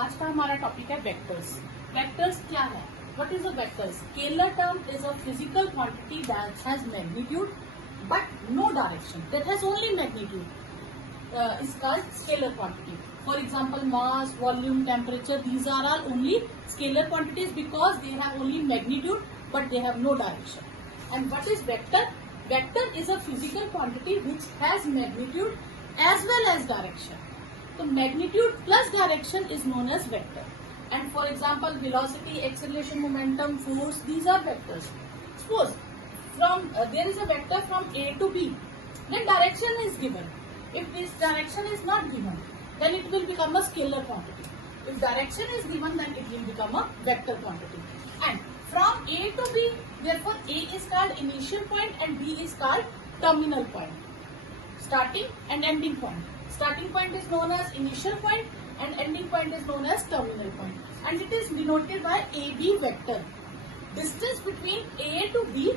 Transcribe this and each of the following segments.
आज का हमारा टॉपिक है वेक्टर्स। वेक्टर्स क्या है? What is a vector? Scalar term is a physical quantity that has magnitude but no direction, that has only magnitude is called scalar quantity. For example, mass, volume, temperature, these are all only scalar quantities because they have only magnitude but they have no direction. And what is vector? Vector is a physical quantity which has magnitude as well as direction. So magnitude plus direction is known as vector. And for example, velocity, acceleration, momentum, force, these are vectors. Suppose there is a vector from A to B, then direction is given. If this direction is not given, then it will become a scalar quantity. If direction is given, then it will become a vector quantity. And from A to B, therefore A is called initial point and B is called terminal point. Starting and ending point. Starting point is known as initial point and ending point is known as terminal point. And it is denoted by AB vector. Distance between A to B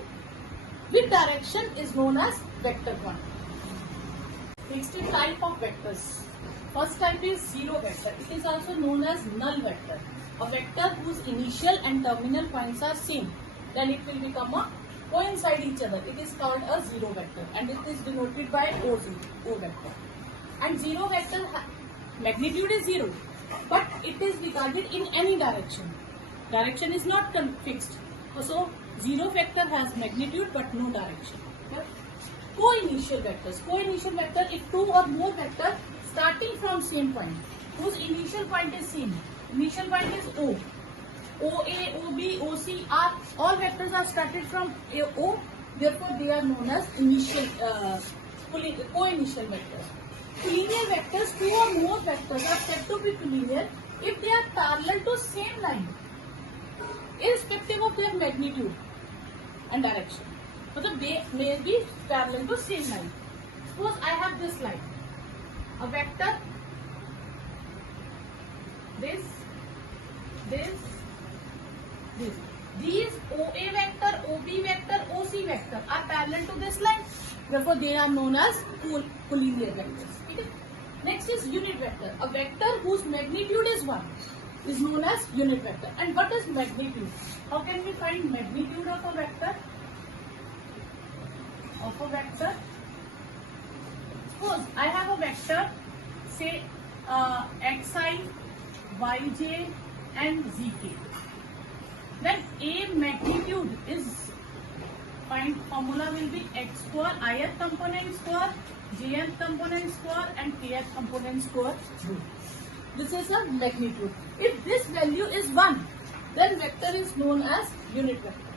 with direction is known as vector quantity. Next is type of vectors. First type is zero vector. It is also known as null vector. A vector whose initial and terminal points are same. Then it will become a coincide each other. It is called a zero vector and it is denoted by O vector. And zero vector magnitude is zero, but it is regarded in any direction. Direction is not fixed. So zero vector has magnitude but no direction. Okay? Co-initial vectors. Co-initial vector if two or more vectors starting from same point, whose initial point is same. Initial point is O. OA, OB, OC are all vectors are started from O. Therefore, they are known as initial co-initial vectors. Collinear vectors. Two or more vectors are said to be collinear if they are parallel to same line, irrespective of their magnitude and direction. So they may be parallel to same line. Suppose I have this line, a vector, this. These OA vector, OB vector, OC vector are parallel to this line. Therefore, they are known as collinear vectors. Okay? Next is unit vector. A vector whose magnitude is 1 is known as unit vector. And what is magnitude? How can we find magnitude of a vector? Suppose I have a vector, say xi, yj and zk. Then A magnitude is, formula will be x square, ith component square, jth component square and kth component square. This is a magnitude. If this value is 1, then vector is known as unit vector.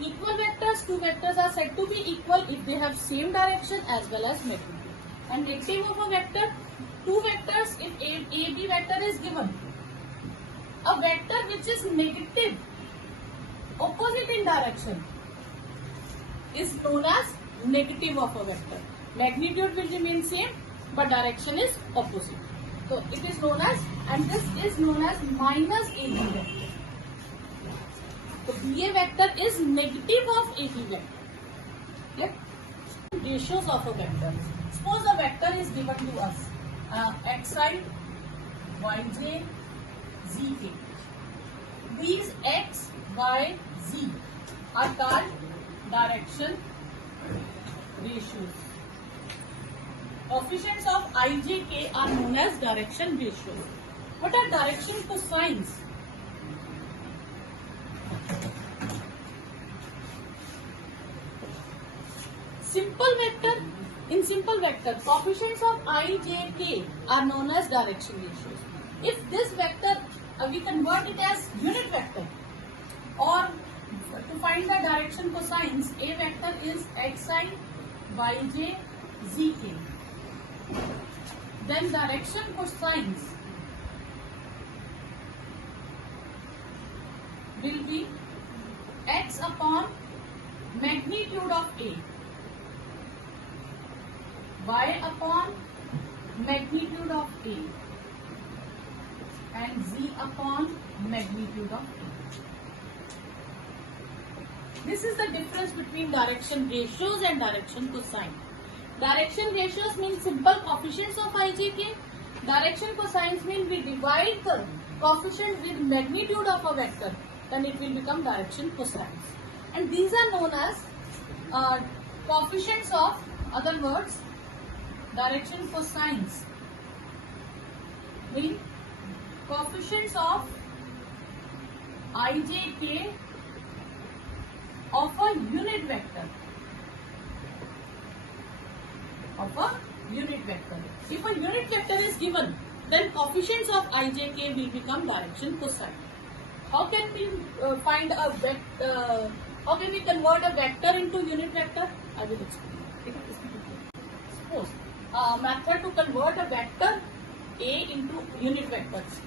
Equal vectors, two vectors are said to be equal if they have same direction as well as magnitude. And negative of a vector, two vectors if AB vector is given. A vector which is negative, opposite in direction, is known as negative of a vector. Magnitude will remain same but direction is opposite. So it is known as, and this is known as minus AB vector. So BA vector is negative of AB vector. Okay? Ratios of a vector. Suppose a vector is given to us, xi, yj, zk. These x, y, z are called direction ratios. Coefficients of I, j, k are known as direction ratios. What are direction cosines? In simple vector, coefficients of I, j, k are known as direction ratios. If this vector, we convert it as unit vector, or to find the direction cosines, A vector is xi, yj, zk. Then direction cosines will be x upon magnitude of A, y upon magnitude of A, and z upon magnitude of A. This is the difference between direction ratios and direction cosine. Direction ratios means simple coefficients of ijk. Direction cosines means we divide the coefficient with magnitude of a vector, then it will become direction cosines. And these are known as coefficients of, other words, direction cosines mean coefficients of ijk of a unit vector. If a unit vector is given, then coefficients of ijk will become direction cosine. How can we find a vector? How can we convert a vector into unit vector? I will explain. Suppose a method to convert a vector A into unit vectors.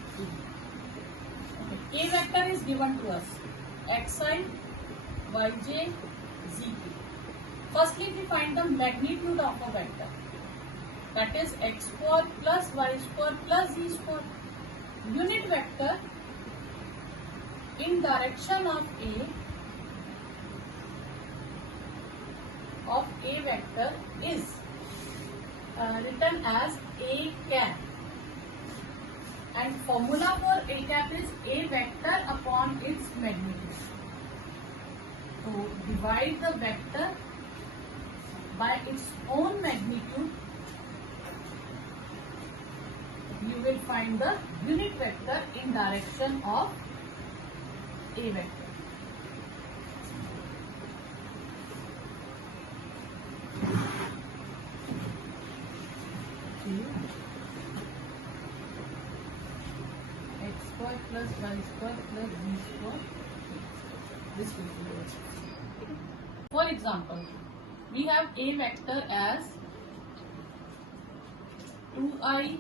Okay. A vector is given to us xi, yj, zk. Firstly, we find the magnitude of a vector. That is x square plus y square plus z square. Unit vector in direction of A vector is written as A cap. And formula for A cap is A vector upon its magnitude. So divide the vector by its own magnitude, you will find the unit vector in direction of A vector. X square plus y square plus z square. This will be yours. For example, we have A vector as 2i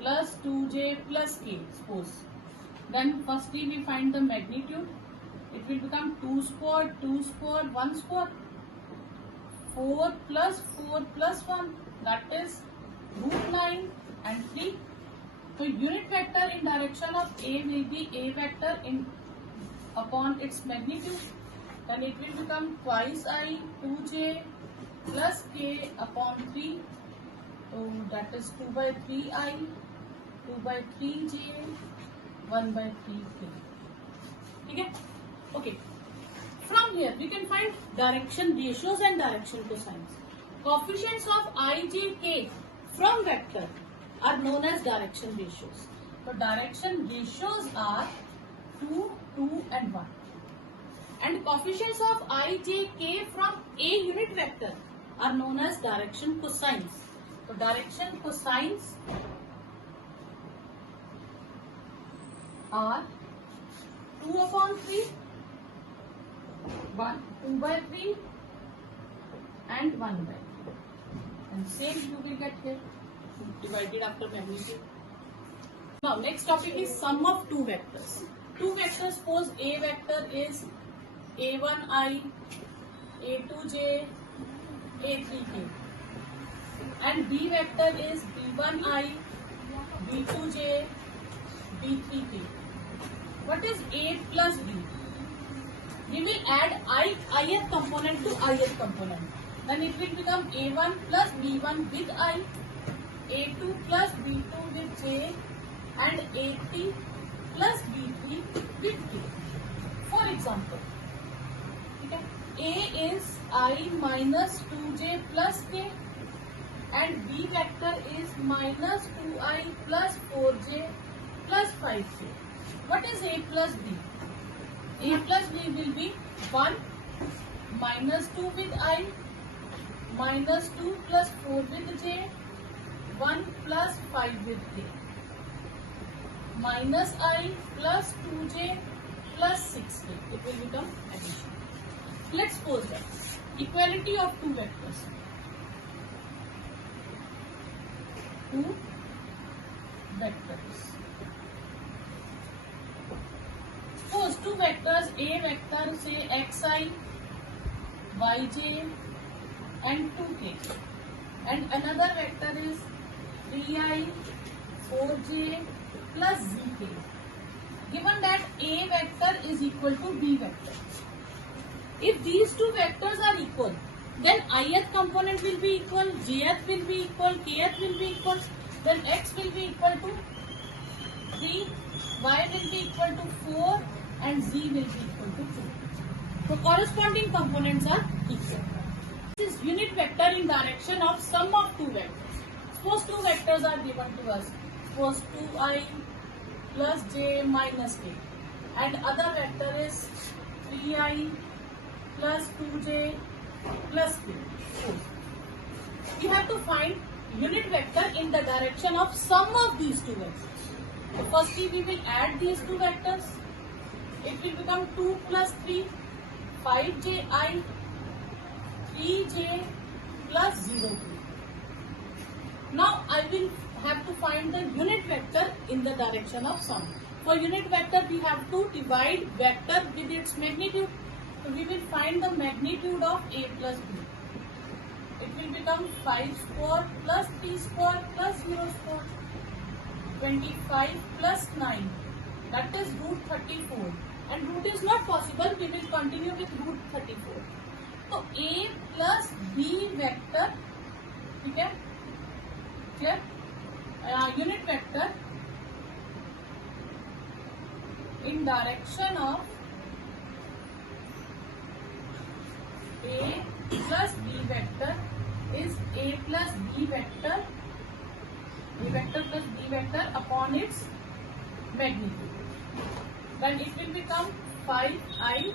plus 2j plus k, suppose. Then firstly we find the magnitude. It will become 2 square, 1 square. 4 plus 1, that is root 9 and 3. So unit vector in direction of A will be A vector in upon its magnitude. Then it will become twice I 2j plus k upon 3. So that is 2 by 3i, 2 by 3j, 1 by 3k. Okay? Okay. From here we can find direction ratios and direction cosines. Coefficients of ijk from vector are known as direction ratios. So direction ratios are 2, 2 and 1. And coefficients of ijk from A unit vector are known as direction cosines. So direction cosines are 2 upon 3, 2 by 3 and 1 by 3. And same you will get here, divided after magnitude. Now next topic is sum of two vectors. Two vectors, suppose A vector is a1i, a2j, a3k. And B vector is b1i, b2j, b3k. What is A plus B? We will add ith component to ith component. Then it will become A1 plus B1 with I, A2 plus B2 with J, and A3 plus B3 with K. For example, A is I minus 2J plus K and B vector is minus 2I plus 4J plus 5K. What is A plus B? A plus B will be 1 minus 2 with I, minus 2 plus 4 with J, 1 plus 5 with K, minus I plus 2J plus 6K. It will become addition. Let's suppose that equality of two vectors. Two vectors. Suppose two vectors, A vector say xi, yj and 2k, and another vector is 3i, 4j plus zk. Given that A vector is equal to B vector, if these two vectors are equal, then ith component will be equal, jth will be equal, kth will be equal. then x will be equal to 3, y will be equal to 4 and z will be equal to 2. So corresponding components are equal. This is unit vector in direction of sum of two vectors. Suppose two vectors are given to us. Suppose 2i plus j minus k and other vector is 3i plus 2j plus k. So we have to find unit vector in the direction of sum of these two vectors. So firstly we will add these two vectors. It will become 2 plus 3, 5ji, 3j plus 0. Now I will have to find the unit vector in the direction of sum. For unit vector we have to divide vector with its magnitude. So we will find the magnitude of a plus b. It will become 5 square plus 3 square plus 0 square. 25 plus 9. That is root 34. And root is not possible. We will continue with root 34. So a plus b vector, okay, clear? Unit vector in direction of a plus b vector is a plus b vector, a vector plus b vector upon its magnitude. Then it will become 5i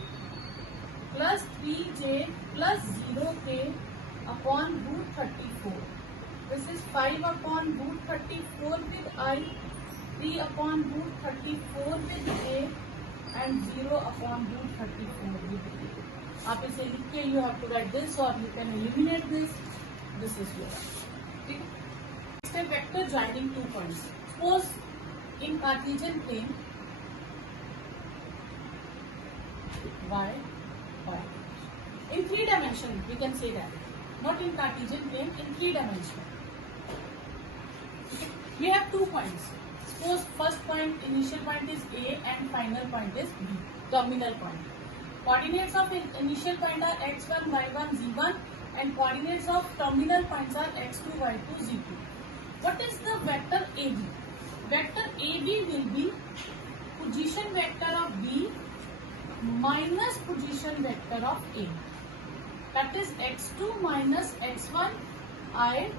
plus 3j plus 0k upon root 34. This is 5 upon root 34 with I, 3 upon root 34 with a and 0 upon root 34 with a. आप इसे लिख के you have to write this or you can eliminate this. This is your answer. Next a vector joining two points. Suppose in Cartesian plane y, y. In 3 dimension we can say that. Not in Cartesian plane, in 3 dimension. We have 2 points. Suppose first point, initial point is A and final point is B, terminal point. Coordinates of initial point are x1, y1, z1 and coordinates of terminal points are x2, y2, z2. What is the vector AB? Vector AB will be position vector of B minus position vector of A. That is x2 minus x1 I,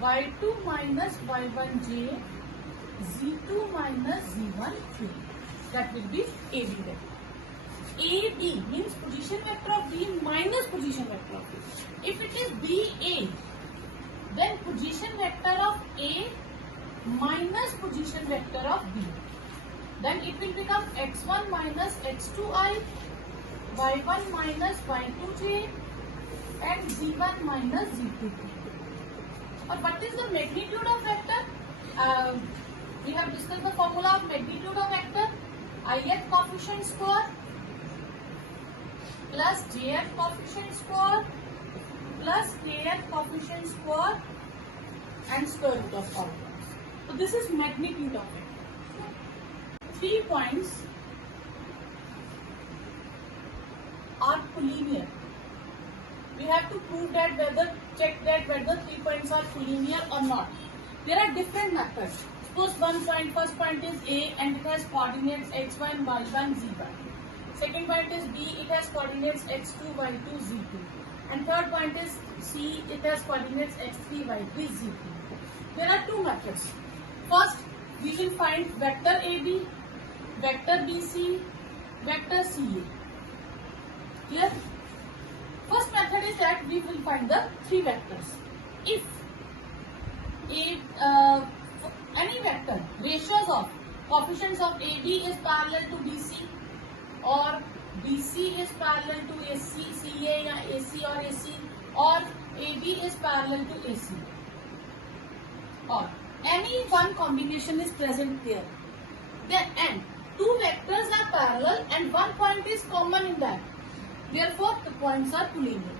y2 minus y1j, z2 minus z1 q. That will be AB vector. AB means position vector of B minus position vector of A. If it is BA, then position vector of A minus position vector of B. Then it will become x1 minus x2i, y1 minus y2j and z1 minus z2. Or what is the magnitude of vector? We have discussed the formula of magnitude of vector. ith coefficient square plus jth coefficient square plus kth coefficient square and square root of all terms. So this is magnitude of vector. 3 points are collinear. We have to prove that check that whether 3 points are collinear or not. There are different methods. Suppose first point is A and it has coordinates x1, y1, z1. Second point is B, it has coordinates x2, y2, z2. And third point is C, it has coordinates x3, y3, z2. There are 2 methods. First, we will find vector AB, vector BC, vector CA. Clear? First method is that we will find the 3 vectors. If any vector ratios of coefficients of AB is parallel to BC or BC is parallel to AC, CA or AC or AC or AB is parallel to AC or any one combination is present there, then and 2 vectors are parallel and 1 point is common in that. Therefore, the points are collinear.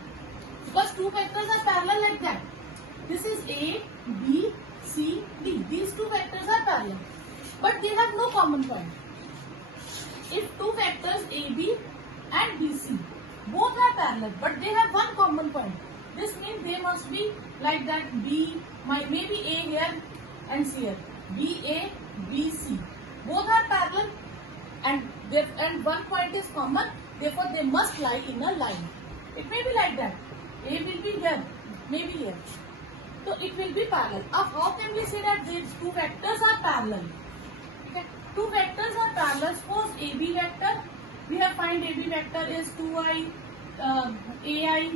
Because 2 vectors are parallel like that. This is A, B, C, D. These 2 vectors are parallel. But they have no common point. If 2 vectors AB and BC both are parallel but they have one common point, this means they must be like that B, maybe A here and here BA, BC. Both are parallel and one point is common. Therefore, they must lie in a line. It may be like that. A will be here, maybe here. So it will be parallel. Now, how can we say that these two vectors are parallel? Okay. Two vectors are parallel. Suppose AB vector. We have find AB vector is 2i, AI,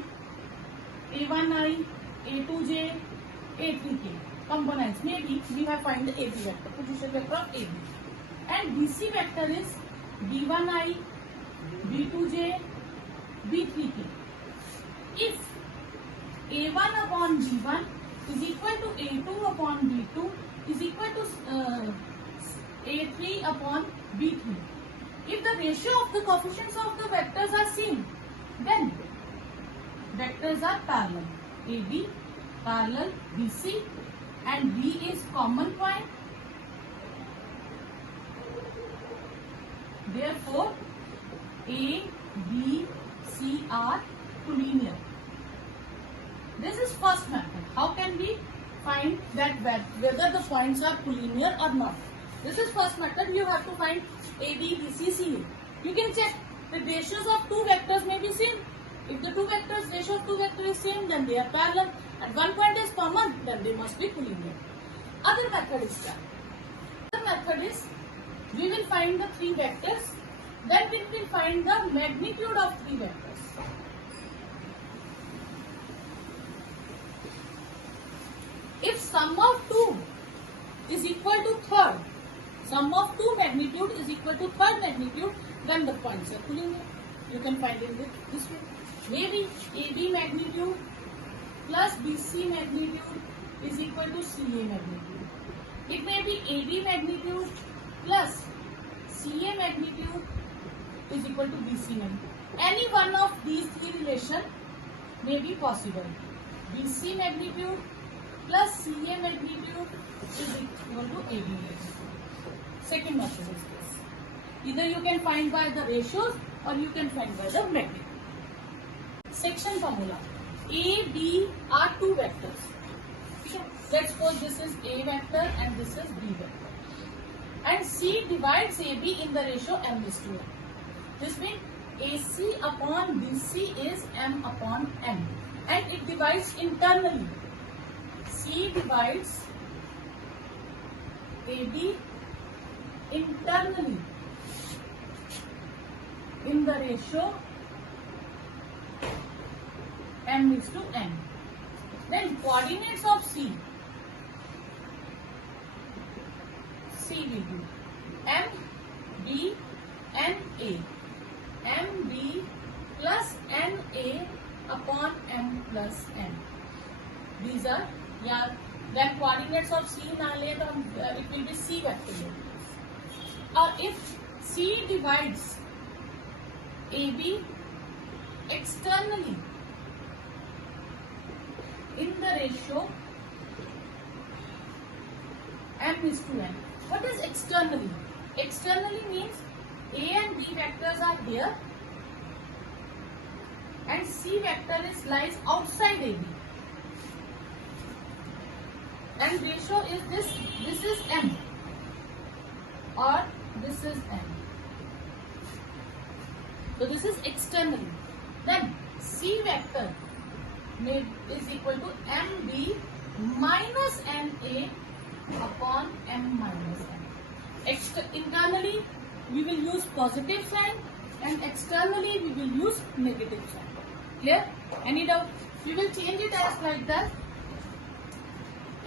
A1i, A2j, A3k. Components. Maybe we have find the AB vector, position vector of AB. And BC vector is B1i, B2j, B3k. If A1 upon B1 is equal to A2 upon B2 is equal to A3 upon B3. If the ratio of the coefficients of the vectors are same, then vectors are parallel. AB parallel BC and B is common point. Therefore, A, B, C are collinear. This is first method. How can we find that whether the points are collinear or not? This is first method. You have to find A, B, B, C, C. You can check the ratios of two vectors may be same. If the ratio of two vectors is same, then they are parallel. And one point is common, then they must be collinear. Other method is that. Other method is we will find the three vectors. Then we will find the magnitude of three vectors. If sum of 2 is equal to third, sum of 2 magnitude is equal to third magnitude, then the points are collinear. You can find it this way. Maybe AB magnitude plus BC magnitude is equal to CA magnitude. It may be AB magnitude plus CA magnitude is equal to BC magnitude. Any one of these three relations may be possible. BC magnitude plus CA magnitude is equal to AB magnitude. Second method is this. Either you can find by the ratios or you can find by the magnitude. Section formula. A, B are two vectors. Let's suppose this is A vector and this is B vector. And C divides AB in the ratio m is to n. This means AC upon BC is m upon n. And it divides internally. C divides AB internally in the ratio m is to n. Then coordinates of C will be m, b, n, a. m, b plus n, a upon m plus n. These are, yeah, then coordinates of C it will be C vector. Or if C divides AB externally in the ratio m is to n. What is externally? Externally means A and B vectors are here and C vector lies outside AB. And ratio is this is m or this is n. So this is externally. Then C vector is equal to mb minus na upon m minus n. Internally we will use positive sign and externally we will use negative sign. Clear? Any doubt? We will change it as like that.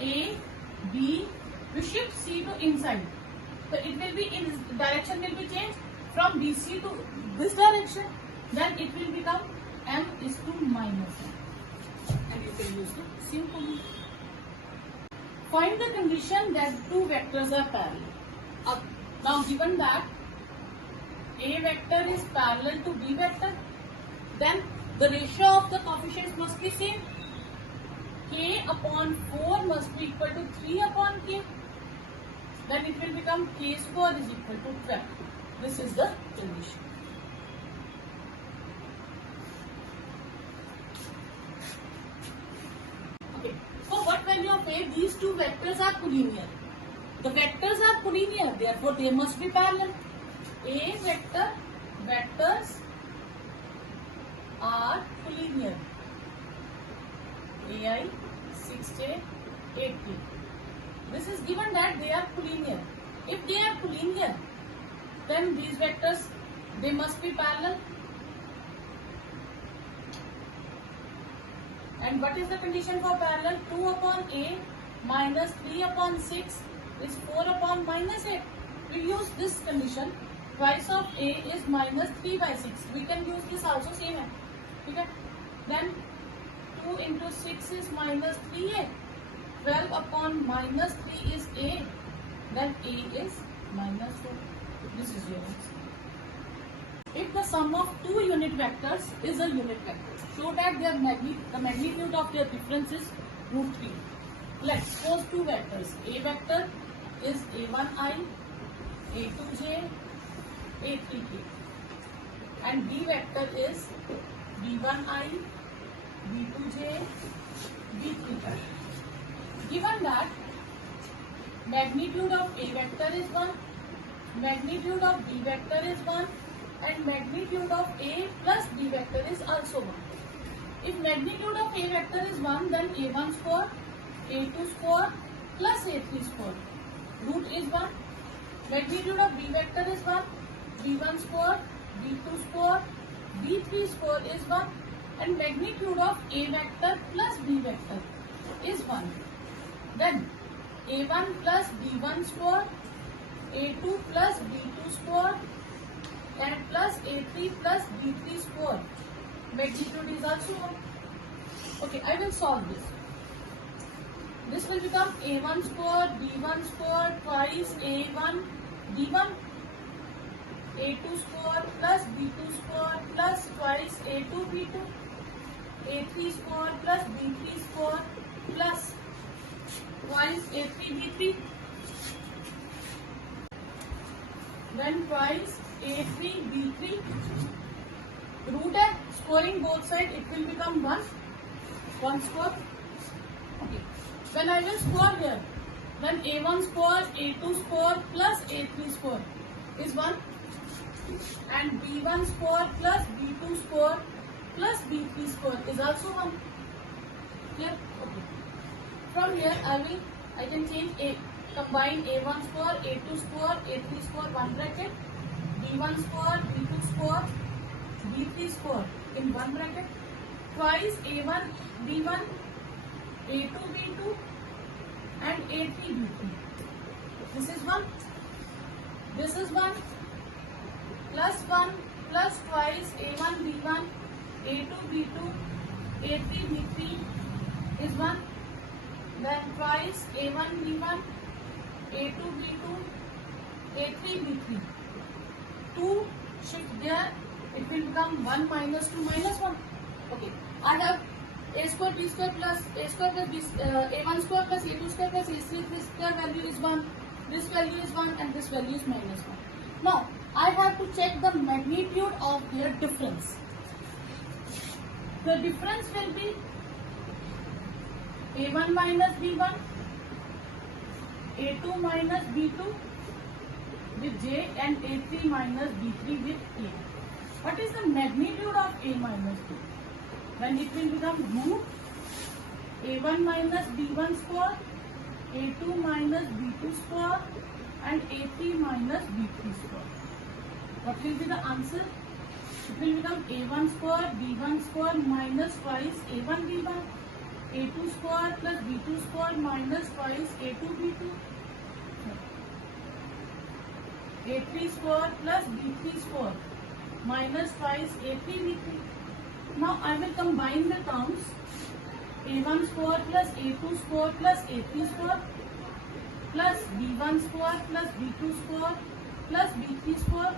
A, B, we shift C to inside. So it will be in direction will be changed from BC to this direction. Then it will become m is to minus n. And you can use the same formula. Find the condition that two vectors are parallel. Now given that A vector is parallel to B vector, then the ratio of the coefficients must be same. K upon 4 must be equal to 3 upon K. Then it will become K square is equal to 12. This is the condition. Okay. So what value of say these two vectors are collinear. The vectors are collinear, therefore they must be parallel. A vector, vectors are collinear. AI 6J 8K. This is given that they are collinear. If they are collinear, then these vectors, they must be parallel. And what is the condition for parallel? 2 upon A minus 3 upon 6 is 4 upon minus 8. We use this condition. Twice of A is minus 3 by 6. We can use this also, same. Okay. Then 2 into 6 is minus 3A. 12 upon minus 3 is A. Then A is minus 4. This is your answer. If the sum of two unit vectors is a unit vector, show that the magnitude of their difference is √3. Let's suppose two vectors. A vector is A1i, A2j, A3k. And B vector is B1i, B2j, B3k. Given that magnitude of A vector is 1, magnitude of B vector is 1, and magnitude of A plus B vector is also 1. If magnitude of A vector is 1, then A1 square, A2 square plus A3 square. Root is 1. Magnitude of B vector is 1, B1 square, B2 square, B3 square is 1, and magnitude of A vector plus B vector is 1. Then A1 plus B1 square, A2 plus B2 square, and plus A3 plus B3 square. Magnitude is also 1. Okay, I will solve this. This will become A1 square, B1 square twice A1, B1, A2 square plus B2 square plus twice A2, B2, A3 square plus B3 square plus twice A3, B3. Then twice A3, B3. Root है, squaring both sides, it will become 1 square. Okay. When I will square here, then A1 square, A2 square plus A3 square is 1, and B1 square plus B2 square plus B3 square is also 1. Clear? Okay. From here I can change combine A1 square, A2 square, A3 square, 1 bracket, B1 square, B2 square, B3 square in 1 bracket, twice A1, B1, A2, B2 and A3, B3. This is 1. This is 1 plus twice A1, B1, A2, B2, A3, B3 is 1. Then twice A1, B1, A2, B2, A3, B3. 2 shift there, it will become 1 minus 2 minus 1. Okay, I have A square, B square plus A square plus B, A1 square plus A2 square plus A3, this square value is 1, this value is 1 and this value is minus 1. Now, I have to check the magnitude of their difference. The difference will be A1 minus B1, A2 minus B2 with J and A3 minus B3 with A. What is the magnitude of A minus B? Then it will become root A1 minus B1 square, A2 minus B2 square and A3 minus B3 square. What will be the answer? It will become A1 square, B1 square minus twice A1, B1, A2 square plus B2 square minus twice A2, B2, A3 square plus B3 square minus twice A3, B3. Now I will combine the terms A1 square plus A2 square plus A3 square plus B1 square plus B2 square plus B3 square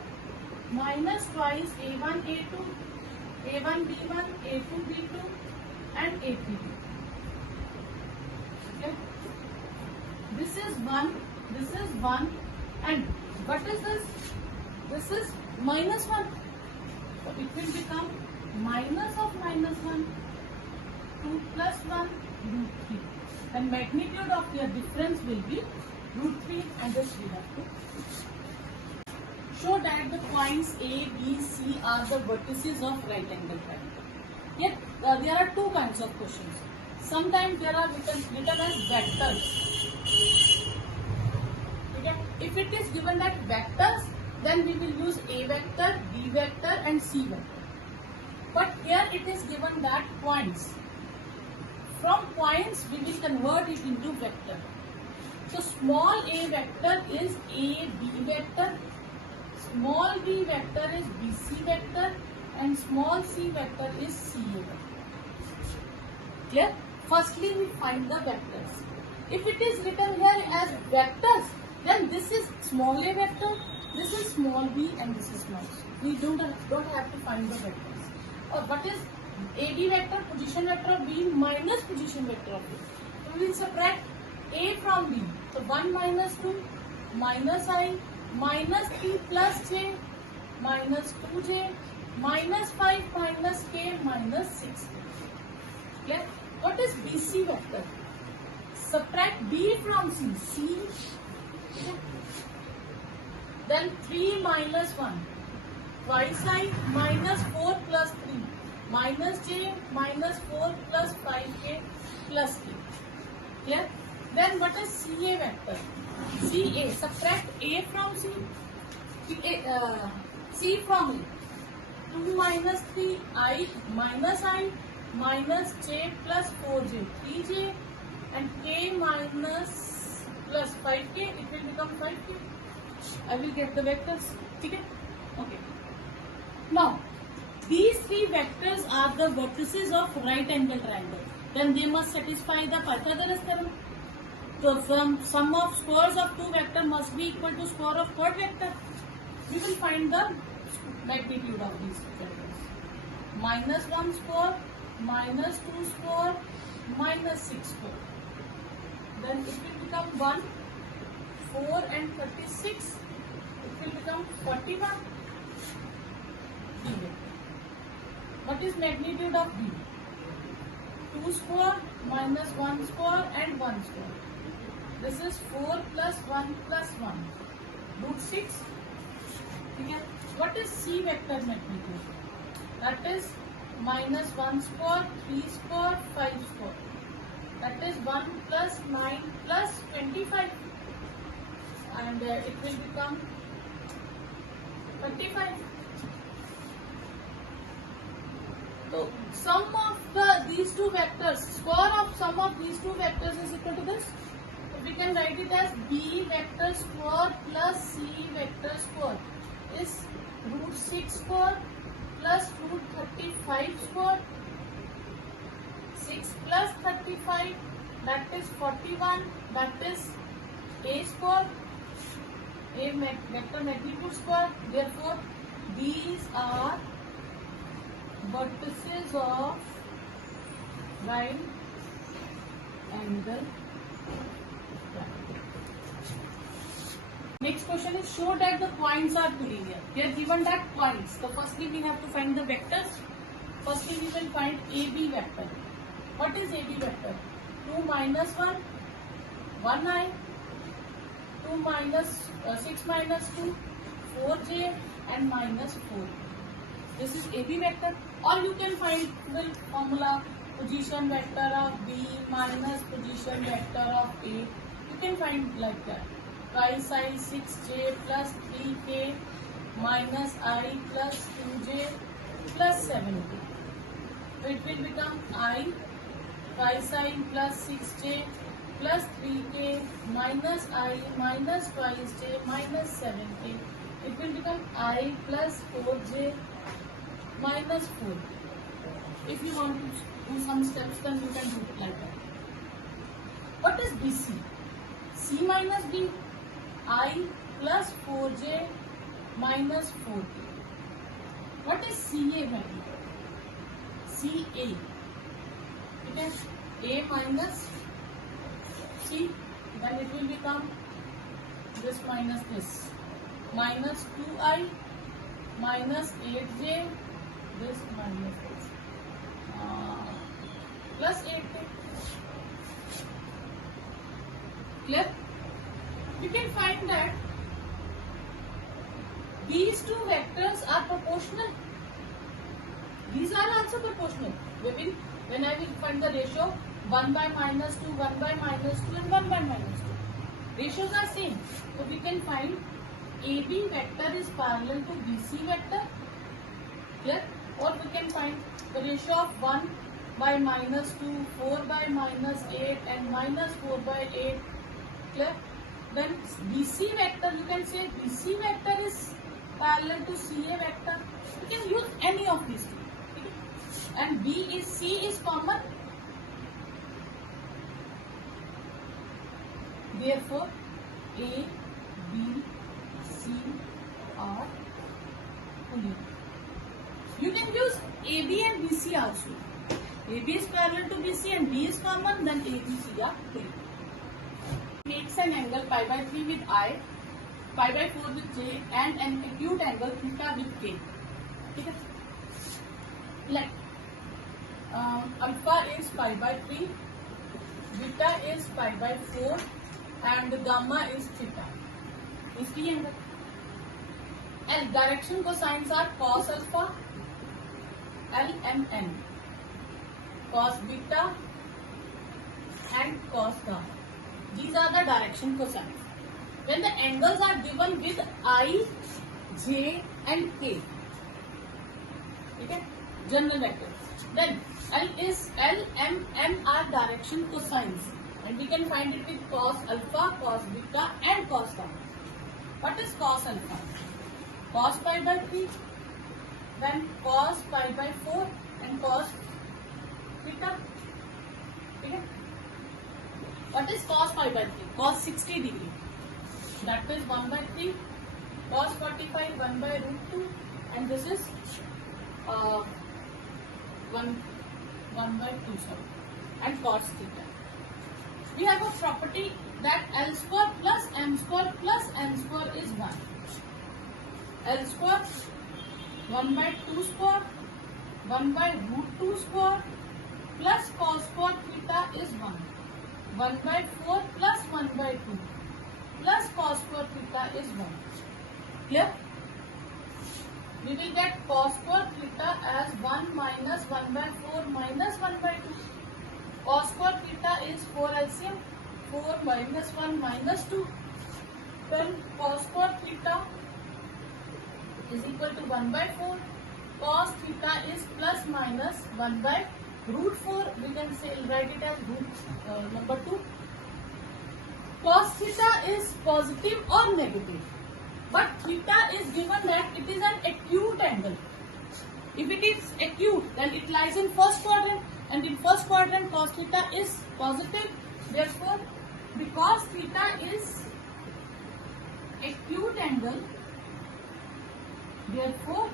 minus twice A1, A2, A1, B1, A2, B2 and A3, B2. Okay. This is 1 and what is this? This is minus 1. So it will become minus of minus 1, 2 plus 1, root 3. then magnitude of their difference will be root 3, and this we have to show that the points A, B, C are the vertices of right angle triangle. Yet there are two kinds of questions. Sometimes there are written as vectors. Okay? If it is given that vectors, then we will use A vector, B vector and C vector. But here it is given that points. From points we will convert it into vector. So small a vector is A B vector, small b vector is BC vector, and small c vector is CA vector. Clear? Firstly we find the vectors. If it is written here as vectors, then this is small a vector, this is small b, and this is small c. We don't have to find the vectors. Or what is AB vector? Position vector of B minus position vector of A. So we will subtract A from B. So 1 minus 2 minus I minus 3 plus J minus 2J minus 5 minus K minus 6. Clear? What is BC vector? Subtract B from C. C. Then 3 minus 1. Twice I minus 4 plus 3 minus J minus 4 plus 5K plus K. Clear? Then what is CA vector? CA. Subtract A from C. C from A. 2 minus 3 I minus J plus 4J 3J and K minus plus 5K. It will become 5K. I will get the vectors. Okay? Okay. Now, these three vectors are the vertices of right angle triangle. Then they must satisfy the Pythagoras theorem. So from sum of squares of two vectors must be equal to square of third vector. We will find the magnitude of these vectors. Minus 1 square, minus 2 square, minus 6 square. Then it will become 1, 4 and 36. It will become 41. What is magnitude of B? 2 square minus 1 square and 1 square. This is 4 plus 1 plus 1. Root 6. Okay. What is C vector magnitude? That is minus 1 square, 3 square, 5 square. That is 1 plus 9 plus 25. And it will become 35. So sum of these two vectors, square of sum of these two vectors is equal to this. So we can write it as B vector square plus C vector square is root 6 square plus root 35 square. 6 plus 35, that is 41, that is A square, A vector magnitude square. Therefore, these are vertices of right angle triangle. Next question is show that the points are collinear. We are given that points. So firstly we have to find the vectors. Firstly we will find AB vector. What is AB vector? 2 minus 1, 1I, 2 minus 6 minus 2, 4J and minus 4. This is AB vector. Or you can find the formula position vector of B minus position vector of A. You can find like that. Twice I 6J plus 3K minus I plus 2J plus 7K. So it will become I twice I plus 6J plus 3K minus I minus twice J minus 7K. It will become I plus 4J minus 4. If you want to do some steps, then you can do it like that. What is BC? C minus B. I plus 4J minus 4K. What is CA value? CA. It is A minus C. Then it will become this minus this. Minus 2I minus 8J. This minus this. Plus 8K. Clear? You can find that these two vectors are proportional. These are also proportional. When I will find the ratio 1 by minus 2, 1 by minus 2 and 1 by minus 2. Ratios are same. So we can find AB vector is parallel to BC vector. Clear? Or we can find the ratio of 1 by minus 2, 4 by minus 8 and minus 4 by 8. Clear? Then BC vector, you can say BC vector is parallel to CA vector. You can use any of these two. Okay? And C is common. Therefore, A, B, C are collinear. You can use AB and BC also. AB is parallel to BC and B is common, then ABC are collinear. Makes an angle pi by 3 with I, pi by 4 with J and an acute angle theta with K. Okay? Like alpha is pi by 3, beta is pi by 4 and gamma is theta. Is the angle. And direction cosines are cos alpha, L and N, cos beta and cos gamma. These are the direction cosines. When the angles are given with I, J and K, okay, general vectors, then L, M, N are direction cosines, and we can find it with cos alpha, cos beta and cos gamma. What is cos alpha? Cos pi by 3, then cos pi by 4 and cos beta. Okay. What is cos pi by 3? Cos 60 degree. That is 1 by 3. Cos 45, 1 by root 2. And this is 1 by 2. Sorry. And cos theta. We have a property that L square plus M square plus N square is 1. L square 1 by 2 square 1 by root 2 square plus cos square theta is 1. 1 by 4 plus 1 by 2 plus cos square theta is 1. Clear? We will get cos square theta as 1 minus 1 by 4 minus 1 by 2. Cos square theta is 4 LCM. 4 minus 1 minus 2. Then cos square theta is equal to 1 by 4. Cos theta is plus minus 1 by root 4, we can say write it as root number 2. Cos theta is positive or negative, but theta is given that it is an acute angle. If it is acute, then it lies in first quadrant, and in first quadrant cos theta is positive. Therefore, because theta is acute angle, therefore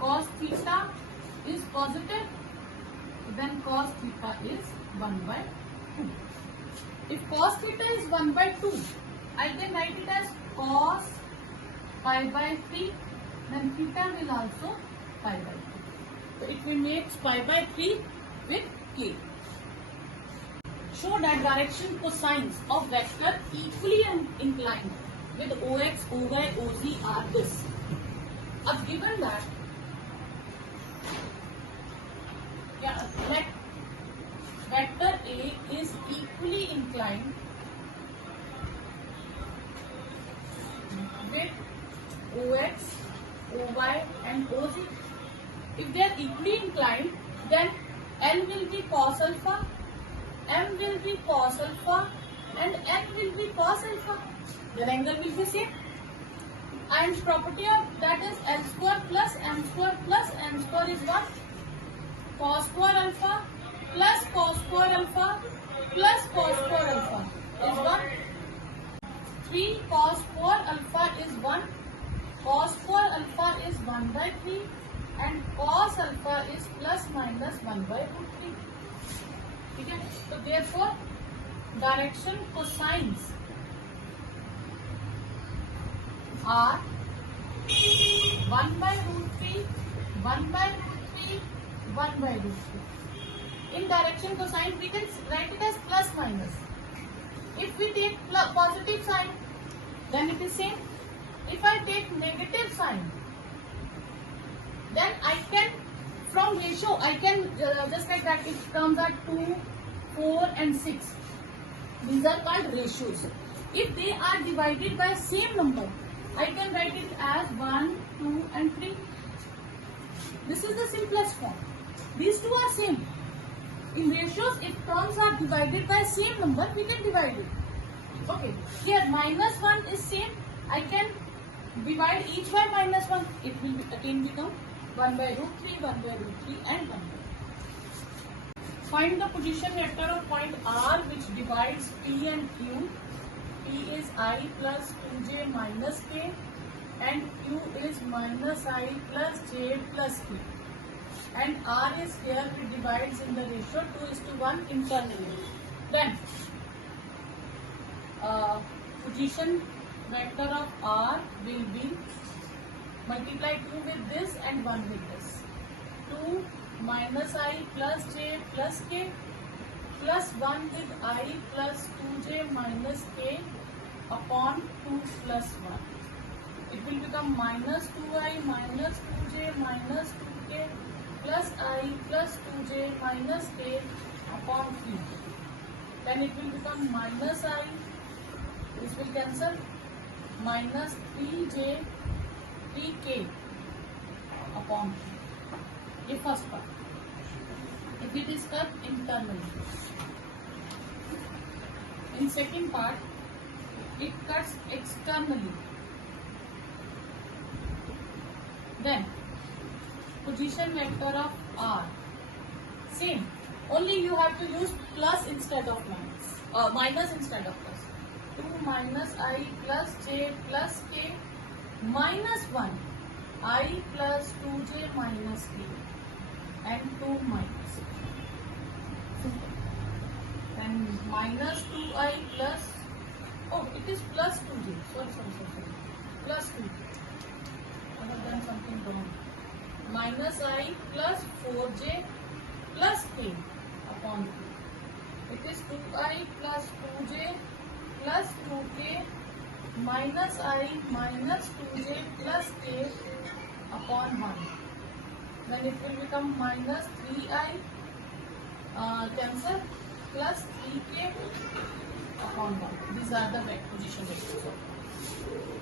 cos theta is positive. Then cos theta is 1 by 2. If cos theta is 1 by 2, I can write it as cos pi by 3. Then theta will also pi by 3. So it will make pi by 3 with K. Show that direction cosines of vector equally inclined with OX, OY, OZ are this. Given that like vector A is equally inclined with OX, OY and OZ. If they are equally inclined, then L will be cos alpha, M will be cos alpha and N will be cos alpha. Their angle will be same. And property of that is L square plus M square plus N square is what? Cos square alpha plus cos square alpha plus cos square alpha is 1. 3 cos square alpha is 1. Cos square alpha is 1 by 3 and cos alpha is plus minus 1 by root 3. Okay? So therefore, direction cosines are 1 by root 3, 1 by root 3, 1 by root 3. In direction cosine, we can write it as plus minus. If we take positive sign, then it is same. If I take negative sign, then I can, from ratio, I can just like that, it comes at 2, 4 and 6. These are called ratios. If they are divided by same number, I can write it as 1, 2 and 3. This is the simplest form. These two are same. In ratios, if terms are divided by same number, we can divide it. Okay. Here -1 is same. I can divide each by -1. It will again become 1 by root 3, 1 by root 3 and 1 by. Find the position vector of point R which divides P and Q. P is I plus 2j minus k and Q is minus I plus j plus k. And R is here, it divides in the ratio 2:1 internally. Then position vector of R will be multiply 2 with this and 1 with this. 2 minus I plus j plus k plus 1 with I plus 2j minus k upon 2 plus 1. It will become minus 2I minus 2j minus 2k plus I plus 2j minus k upon 3. Then it will become minus I, this will cancel, minus 3j 3k upon 3. The first part. If it is cut internally. In second part, it cuts externally. Then position vector of R. Same. Only you have to use plus instead of minus. Minus instead of plus. 2 minus I plus j plus k minus 1 I plus 2j minus k and 2 minus. Then minus 2I plus, oh it is plus 2j, sorry. Plus 2. I have done something wrong. Minus I plus 4j plus k upon 2. It is 2I plus 2j plus 2k minus I minus 2j plus k upon 1. Then it will become minus 3I cancel plus 3k upon 1. These are the position vectors.